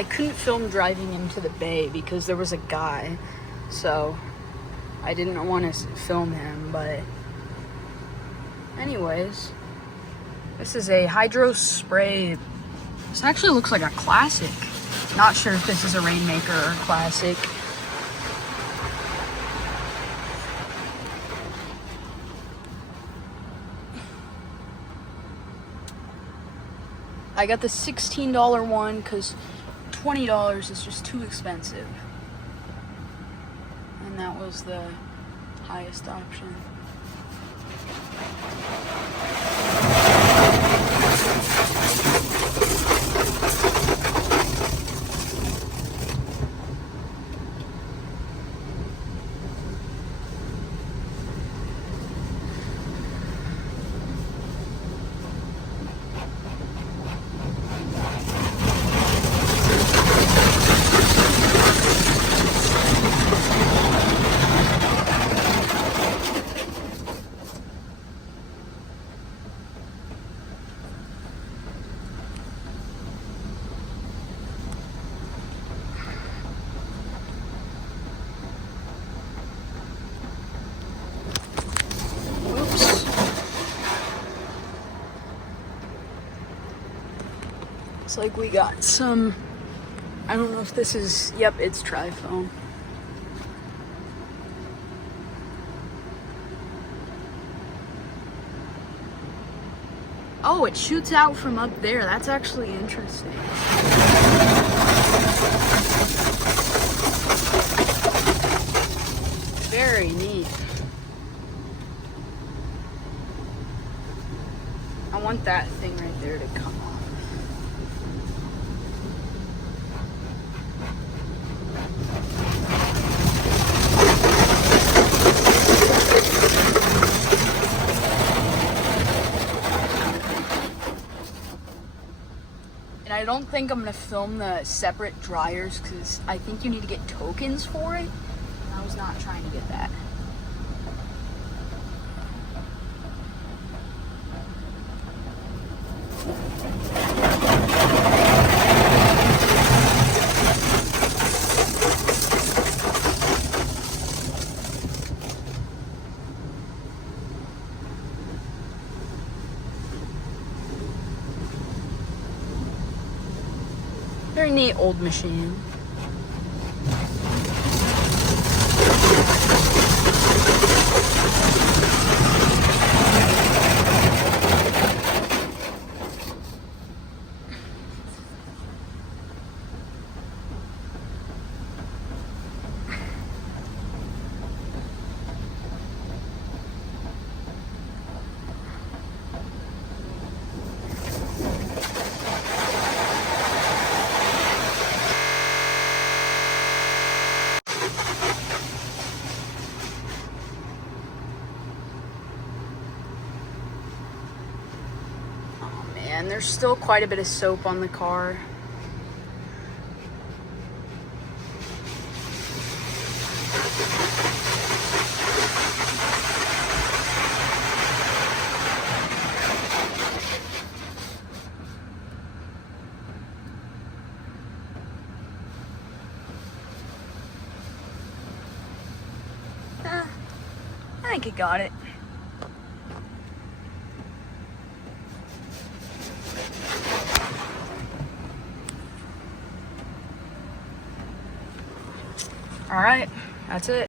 I couldn't film driving into the bay because there was a guy, so I didn't want to film him. But anyways, this is a HydroSpray. This actually looks like a classic. Not sure if this is a Rainmaker or a classic. I got the $16 one because $20 is just too expensive. And that was the highest option. Looks like we got some, I don't know if this is, yep, it's tri-foam. Oh, it shoots out from up there. That's actually interesting. Very neat. I want that thing right there to come off. And I don't think I'm gonna film the separate dryers because I think you need to get tokens for it. And I was not trying to get that. Very neat old machine. And there's still quite a bit of soap on the car. I think it got it. All right, that's it.